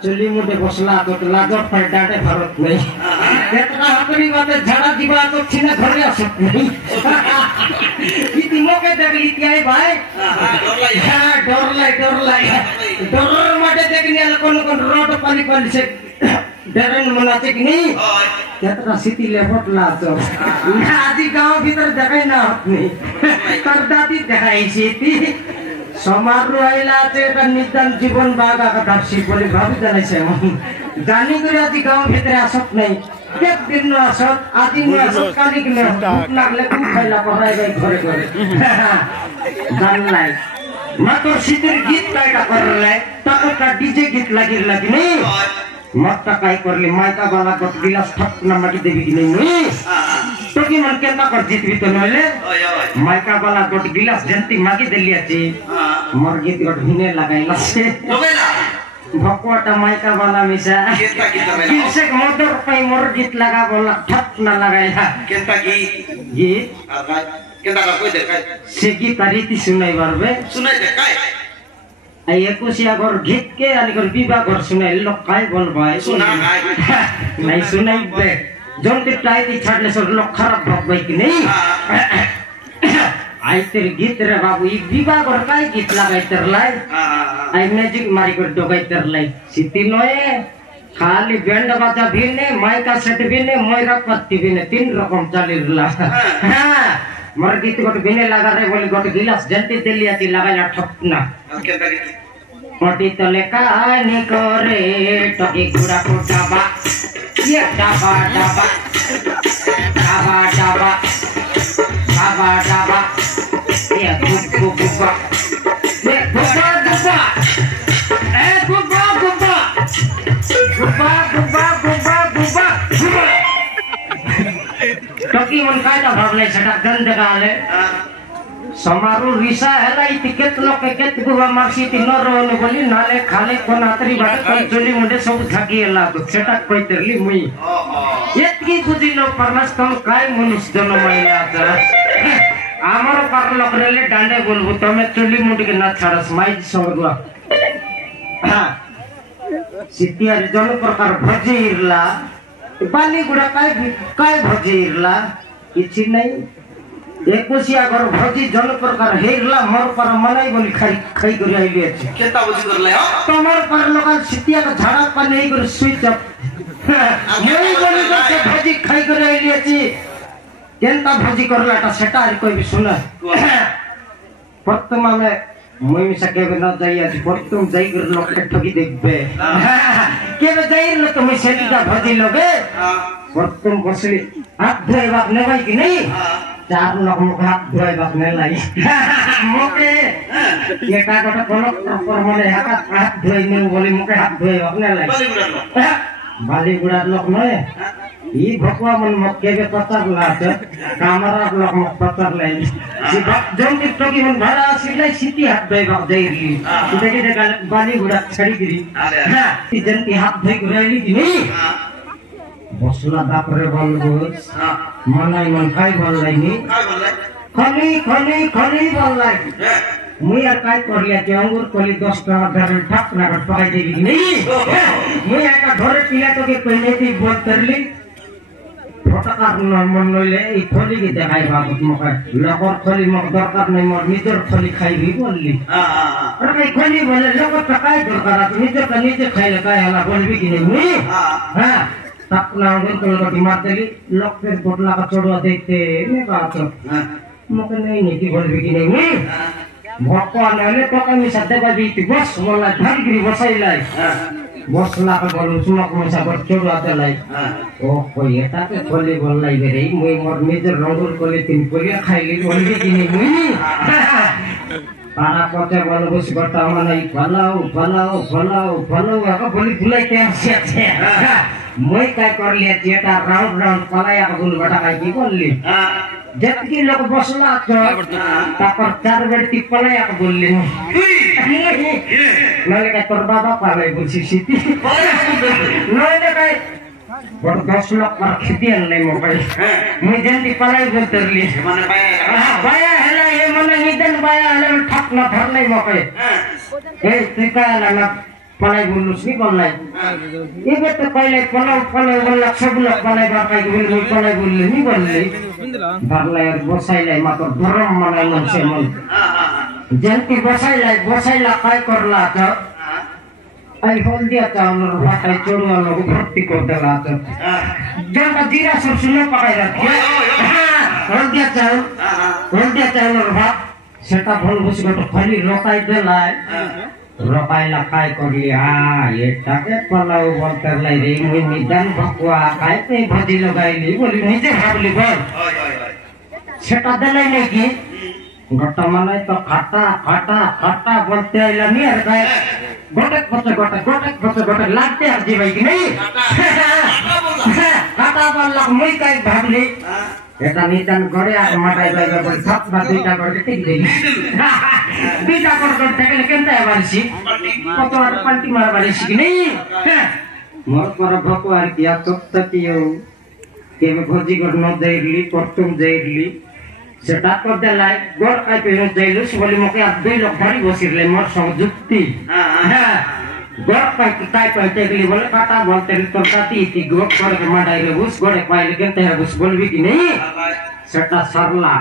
चुली मुझे बसला तो लागत पर डाटे फरक नहीं कितना हकरी बात झड़ा दिवा तो छिना घरे आ सकते नहीं इतनी मौके देख ली क्या है भाई डर लाई डर माटे देखने वाला कौन रोड पानी पानी से डरन मनाते कि नहीं कितना सिटी लेवट ला तो आदि गांव भीतर जगह ना अपनी करदाती देखाई सिटी समारोह आइला चेता निदान जीवन बागा का दर्शी बोले भाभी जाने से जानी करे आदि गांव भीतर आसत नहीं एक दिन न आसत आदि न आसत काली के में लागले तू खाइला पढ़ाई गई घरे घरे जान लाई मात्र सितिर गीत गायका करले तक का डीजे गीत लगी नहीं मत काय करले माइका वाला गत गिलास ठप नमकी देवी की नहीं तो कि मन केंता कर जीत भी तो नले माइका वाला गत गिलास जंती मागी देलिया छी मोर गीत गट हिने लगाइला से भकवाटा माइका वाला मिसा किसे मोटर पे मोर गीत लगा बोला ठप न लगाइला केंता गीत केंता का कोई दे से गीत रीति सुनाई बरबे सुनाई दे काय ये कुसिया घर गीत के अनि घर विवाह घर सुनाई लोग काय बोल भाई सुना नहीं सुनाई बे जोन के टाइ दी छाड़ले सर लोग खराब भाई कि नहीं आई तेरे गीत रे बाबू ई विवाह घर काय गीत लगाई तरलाई आई म्यूजिक मारी कर डोगाई तरलाई सिटी नए खाली बैंड बाजा भी ने माइका सेट भी ने मोइरा पत्ती भी ने तीन रकम चलिरला हां मर गीत गोट बिने लगा रे बोली गोट गिलास जंती दिलिया ती लगाला ठपना मोटी तले कहानी करे टकी गुड़ा को डाबा ये डाबा डाबा डाबा डाबा डाबा डाबा ये गुब्बा गुब्बा ये गुब्बा गुब्बा ए गुब्बा गुब्बा गुब्बा गुब्बा गुब्बा गुब्बा टकी मन कायदा भावले छटा गंद गाले समारोह रिसा हैला इति केतनो के केत गुवा मारसी ति न रोने बोली नाले खाले कोनातरी बाट कंचोली मुंडे सब झाकीला तो छटा कोई तरली मुई एतकी बुझिलो परनस्तम काय मनुष्य जन महिला त आमर पर लकरेले डांडे बोलबो तमे चोली मुंडी के ना छाड़स माई संगला सिटिया जन प्रकार भजी इरला बाली गुड़ा काय भजी इरला किछि नहीं एकुसिया घर भजी जन प्रकार हेरला मोर पर मनाई बोली खाई गरी आइले अछि केता बुझी करले हो तमर पर लोकल सिटिया का झाड़ा पर नहीं कर स्विच अप यही बोली के भजी खाई गरी आइले अछि केता भजी करला ता सेटा कोई भी सुना प्रथम में मुई सके न जाई आज प्रथम जाई कर लोग के ठगी देखबे के जाई न तुम सेटा भजी लोगे प्रथम बसली हाथ धोए बात ने भाई कि नहीं चार लोग मुख हाथ धोए बात ने लाई मोके ये का गोटा कोनो पर मने हाथ धोए ने बोली मुके हाथ धोए बात ने लाई बाली गुड़ा लोग नए ई भकवा मन मक्के के पत्थर लात कामरा लोग मक पत्थर लाई सी जम के टोकी मन भरा सिलाई सिटी हाथ धोए बात देइली देखि देखा बाली गुड़ा छड़ी गिरी हां ई जनती हाथ धोए गुराइली कि नहीं बसला दापरे बोलबोस मनाई मन काय बोललाई नि खली खली खली बोललाई मुई यार काय करलिया के अंगूर कोली 10 टका घर ठप ना कर पाई देबी नहीं मुई एका घरे पिला तो के पहले थी बोल करली फटका मन लइले ई खोली के देखाई बाबू मका लगोर खोली मक दरकार नहीं मोर निजर खोली खाई भी बोलली अरे भाई खोली बोले लगोर टकाई दरकार निजर का निजे खाइले काय हला बोलबी कि नहीं हां तक लांगन को दिमाग देली लोग फिर बोतला का छोड़वा देते ने बात मके नहीं की बोलबी कि नहीं भगवान ने तो कमी सदे का बीती बस बोला धरगिरी बसाइलाई बसला का बोलु सुमक मसा बट छोड़वा देलाई ओ कोई एटा के खोली बोललाई बेरे मुई मोर निजर रंगुल कोली तीन कोली खाइली बोलबी कि नहीं पारा पते बोल बस बटा मनै भलाओ भलाओ भलाओ भलाओ का बोली भुलाई के से मैं काय कर लिया जेटा राउंड राउंड पलाया का बोल बटा काय की बोलली जतकी लोग बसला तापर चार बेटी पलाया का बोलली मैंने काय तोर बाबा पाले बुझी सिटी मैंने काय बड़ 10 लाख पर खेती नहीं मोबाइल मैं जल्दी पलाई बोल तरली माने बाया हैला ये माने निदन बाया हैला ठक न धर नहीं मोके ए त्रिकाला ना पलाई बोल्नुस् नि बल्लाई एबे त कहिले पलाउ पलाउ बल्ला सबुला पलाई बाकाइ बोल्नु पलाई बोल्नु नि बल्ले भरलाई बसाइलाई मात्र गरम मनाइ मान्छे मन जन्ती बसाइला काय करला त आई हल्दिया चाउन र भातै चोरुवालो भर्ती कोदला त जम्मा जिरा सरसुले पकाइरा थियो हल्दिया चाउन र भात सेटा भल बसिबाट खली रोकाइ देलाय रोकाइला काय करली एटाके पलाउ बन्तरलाई रे मुइ निदान भकुआ काय पे भजी लगाइली बोली निजे भाबली बोल सेटा देलाई नै कि गट्टा मलाई त खट्टा बोलते आइला नि अरे काय गोटक पचे लागते हर्जी भाई कि नहीं खट्टा बोल्ला मुइ काय भाबली एटा निदान गरे आ मटाइ गएको पनि थप बा दुईटा गरे टिक देली दुईटा गरे तेले केन्ता बारिसी पतवार पल्टी मार बारिसी कि नहीं मोर पर भकुआर किया चोक्ततियो केमे भोजी गर्न जाइरली परतुम जाइरली सेटा कर देलाई गोर काय पे जाइलुस बोली मके आ दुई लोक भरी बसिरले मोर संग जुक्ति गोर काय पे तेगली बोले काटा बोलते तरकाती इति गोर कर मडाइ रे बुस गोरे पाइले केन्ते बुस बोलबी कि नहीं सेटा सरला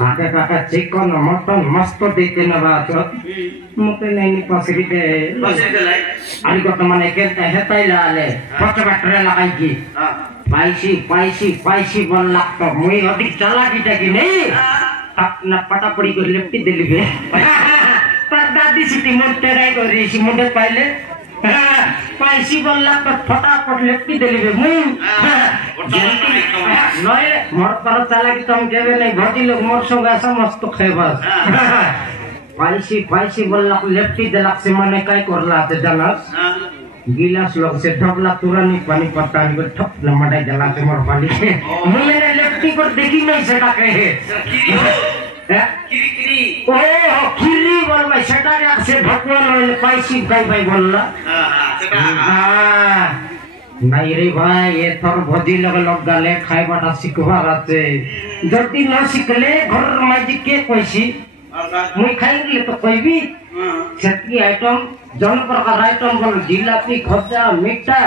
काका चिकन मटन मस्त देते न बात मते नै नि पसरी देलाई अनि गत माने केन्ते हेताइला आले पचबाटरे लगाइ कि पाइसी बोल लागत मुई अधिक चलाकी कि नहीं अपना पटापड़ी को लेफ्टी दिल्ली पे पर दादी सिटी मोटे राय को रीसी मुंडे पाइले पाइसी बोल लागत फटाफट लेफ्टी दिल्ली पे मुई नए मोर पर चलाकी तुम केवे नहीं भजी लोग मोर संग समस्त खेबस पाइसी बोल लागत लेफ्टी दिलाक से मने काय करला ते जानस गिलास लोग से ढपला तुरंत पानी पत्ता को ठप लमड़ाई जला के मोर पानी मैंने लेफ्टी को देखी नहीं सका कहे किरी ओ किरी बोल भाई सटा से भगवान वाले पैसी भाई बोलला नहीं रे भाई ये थोर भोजी लोग गाले खाए बाटा सिखवा रहते जल्दी ना सिखले घर माजी के पैसी मुई खाएंगे तो कोई भी छत्ती आइटम जन प्रकार आइटम बोल जिलापी खजा मिठा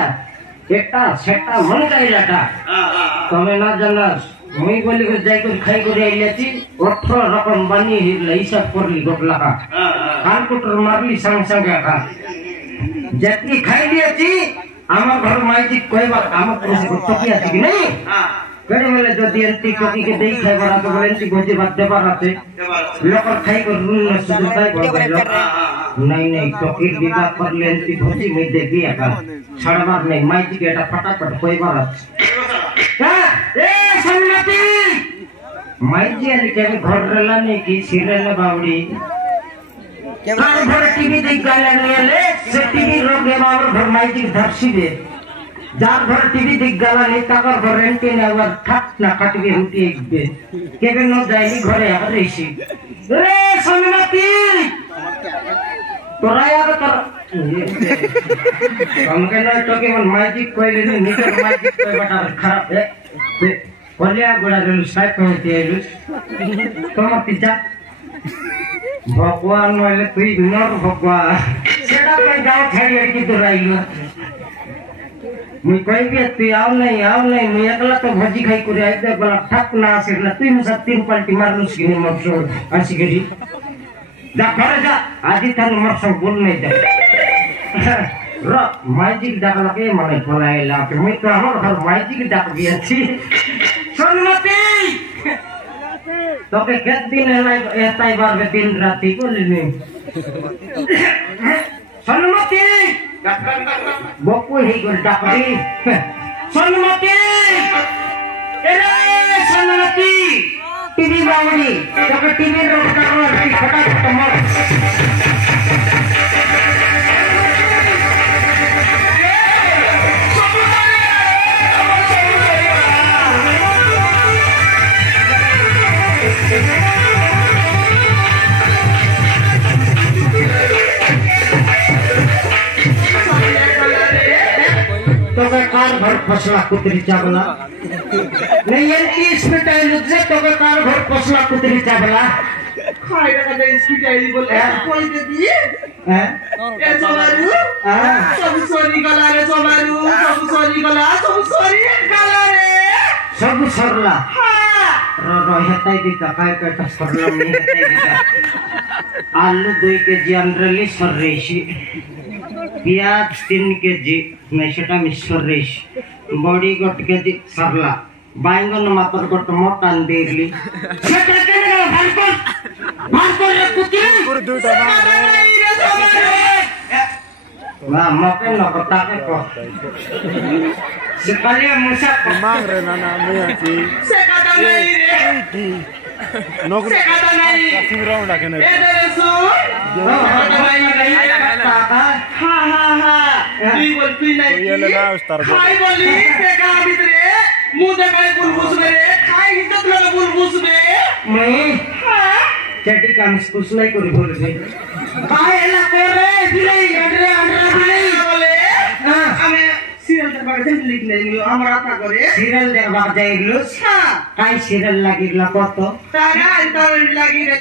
एटा सेटा मन गाइलाटा तमे ना जानस मुई बोली को जाई को खाई को आइलाची 18 रकम बनी हिसाब करली गोटला का कानकुटर मारली संग संग का जत्ती खाई लियाची हमर घर माइती कोई बात हम कोसे को तकिया छी कि नहीं गरे वाले जो दियंती कोकी के देई खाई बड़ा तो बोलेंती गोजी बात देबा रहते लोकर खाई को रुन न सुदताई बोल नहीं टोकी विवाह कर लेंती भोजी में देखी आका छड़बार नहीं माइती के एटा फटाफट कोई बार ए सन्नती माइती आली के घर रला नहीं की सिरल बावड़ी कार घर टीवी देख गाला ले से टीवी रोगे बावर घर माइती धरसी दे जार घर टीवी देख गाला नहीं ताकर घर रेंटी ने अगर ठक ना काटबे होती एक बे केबे न जाइली घरे आ रहीसी रे सन्नती तोराया का तर हमके न टोके मन मैजिक कोइले नि निकर मैजिक कोइ बटा खराब है कोलिया गोडा रेलु साइड पहुंचे आइलु तम पिज्जा भगवान वाले तुई नर भगवान सेडा कोइ गाउँ छाडी की तोराइलु मुई कोइ भी तू आउ नहीं मुई एकला तो भजी खाई को आइ दे बला ठक ना सिरला तुई मुसा तीन पलटी मारनुस कि नि मसो आसी गरी जा घर जा आदि तन मर्स बोल नहीं दे र मैजिक डाकला के मने बोलाइला के मुई तो हमर घर मैजिक डाक दिया छी सन्नती तो के केत दिन है एताई बार में दिन राती को लेने सन्नती बकु हे गोल डाकरी सन्नती ए सन्नती टीवी बावड़ी जब टीवी रोक करवा रही फटाफट मर तो कार भर फसला कुतरी चावला नहीं ये इसमें टाइल से तो कार भर फसला कुतरी चावला खाएगा का इसकी टाइल बोले कोई दे दिए হ্যাঁ ए सोमारू सब सोरी गला रे सोमारू सब सोरी गला रे सब सरला हां रो हेताई दिता काय काय सरला मी हेताई दिता आलू 2 केजी अनरली सररेशी प्याज 3 केजी मैं सेटा मिसरेश बॉडी 1 केजी सरला बैंगन मात्र गोट मटन देली सेटा केने भानकोर रे कुती गुरु दुटा ना मकन न कटाके को sekali musak mang re nana muyati से कटा नहीं रे ki nok से कटा नहीं simra unda kene ए दे सुन हां हां हां तुई बोल तुई नहीं ये लेना उस्तार बोल खाई बोली देखा भितरे मुंह देखाई बुलबुस मेरे खाई इज्जत लगे बुलबुस में मैं हां चटी काम कुछ नहीं करी बोल दे काय एला करे दिले एड्रे अंडरा दिले बोले हां हमें सीरियल देखा के लिख नहीं हमरा का करे सीरियल देखबा जाइलु हां काय सीरियल लागिला कत तारा इंटरनेट लगी रे